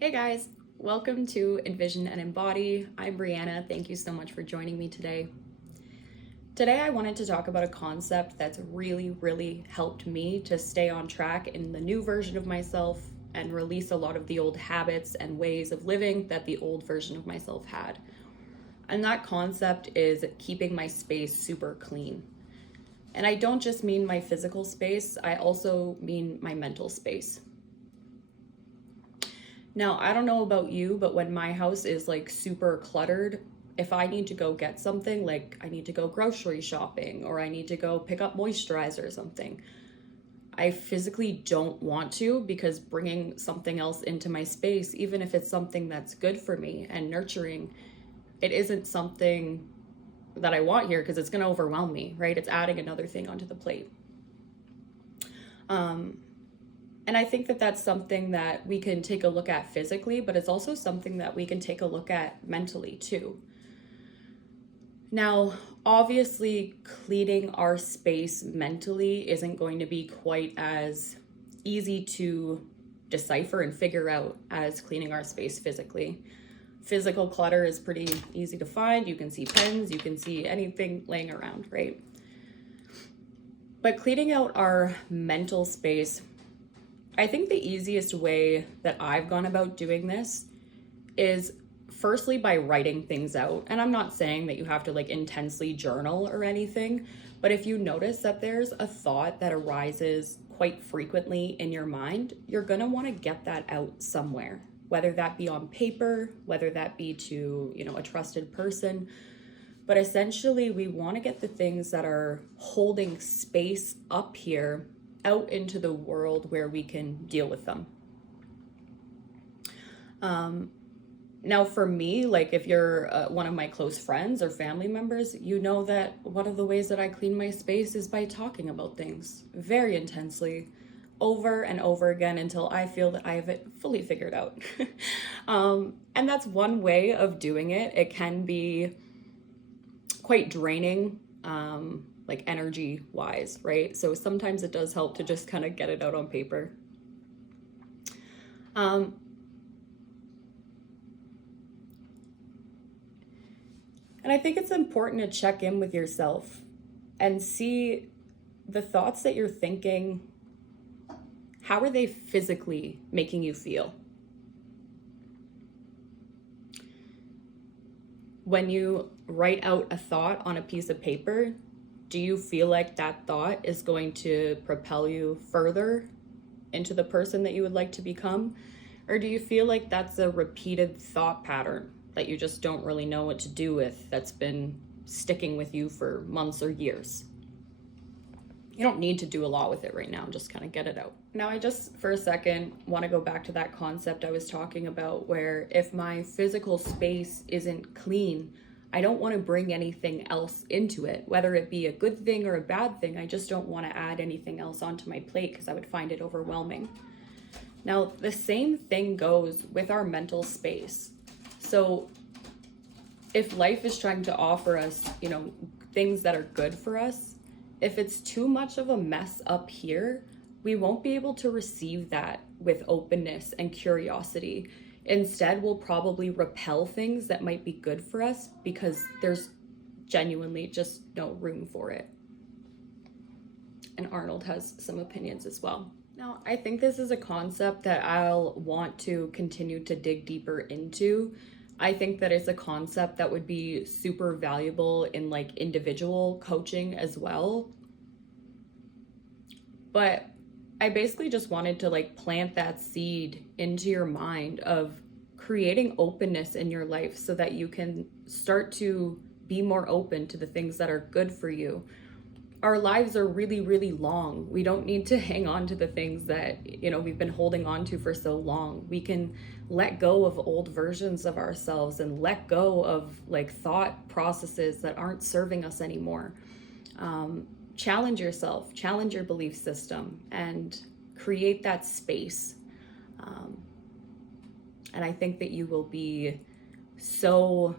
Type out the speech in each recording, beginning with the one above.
Hey guys, welcome to Envision and Embody. I'm Brianna. Thank you so much for joining me today. Today I wanted to talk about a concept that's really helped me to stay on track in the new version of myself and release a lot of the old habits and ways of living that the old version of myself had. And that concept is keeping my space super clean. And I don't just mean my physical space, I also mean my mental space. Now, I don't know about you, but when my house is like super cluttered, if I need to go get something, like I need to go grocery shopping or I need to go pick up moisturizer or something, I physically don't want to, because bringing something else into my space, even if it's something that's good for me and nurturing, it isn't something that I want here because it's going to overwhelm me, right? It's adding another thing onto the plate. And I think that that's something that we can take a look at physically, but it's also something that we can take a look at mentally too. Now, obviously, cleaning our space mentally isn't going to be quite as easy to decipher and figure out as cleaning our space physically. Physical clutter is pretty easy to find. You can see pens, you can see anything laying around, right? But cleaning out our mental space, I think the easiest way that I've gone about doing this is firstly by writing things out. And I'm not saying that you have to like intensely journal or anything, but if you notice that there's a thought that arises quite frequently in your mind, you're gonna wanna get that out somewhere, whether that be on paper, whether that be to, a trusted person. But essentially, we wanna get the things that are holding space up here out into the world where we can deal with them. Now for me, like if you're one of my close friends or family members, you know that one of the ways that I clean my space is by talking about things very intensely over and over again until I feel that I have it fully figured out. And that's one way of doing it. It can be quite draining, like energy wise, right? So sometimes it does help to just kind of get it out on paper. And I think it's important to check in with yourself and see the thoughts that you're thinking, how are they physically making you feel? When you write out a thought on a piece of paper, do you feel like that thought is going to propel you further into the person that you would like to become? Or do you feel like that's a repeated thought pattern that you just don't really know what to do with, that's been sticking with you for months or years? You don't need to do a lot with it right now, just kind of get it out. Now, I just, for a second, want to go back to that concept I was talking about, where if my physical space isn't clean, I don't want to bring anything else into it, whether it be a good thing or a bad thing. I just don't want to add anything else onto my plate because I would find it overwhelming. Now, the same thing goes with our mental space. So if life is trying to offer us, things that are good for us, if it's too much of a mess up here, we won't be able to receive that with openness and curiosity. Instead, we'll probably repel things that might be good for us because there's genuinely just no room for it. And Arnold has some opinions as well. Now, I think this is a concept that I'll want to continue to dig deeper into. I think that it's a concept that would be super valuable in like individual coaching as well. But I basically just wanted to like plant that seed into your mind of creating openness in your life so that you can start to be more open to the things that are good for you. Our lives are really long. We don't need to hang on to the things that, we've been holding on to for so long. We can let go of old versions of ourselves and let go of like thought processes that aren't serving us anymore. Challenge yourself, challenge your belief system, and create that space. And I think that you will be so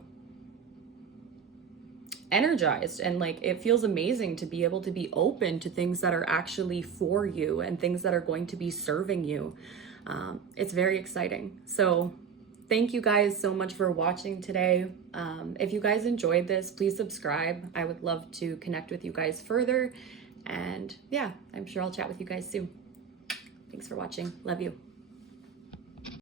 energized, and like it feels amazing to be able to be open to things that are actually for you and things that are going to be serving you. It's very exciting. So thank you guys so much for watching today. If you guys enjoyed this, please subscribe. I would love to connect with you guys further. And yeah, I'm sure I'll chat with you guys soon. Thanks for watching. Love you.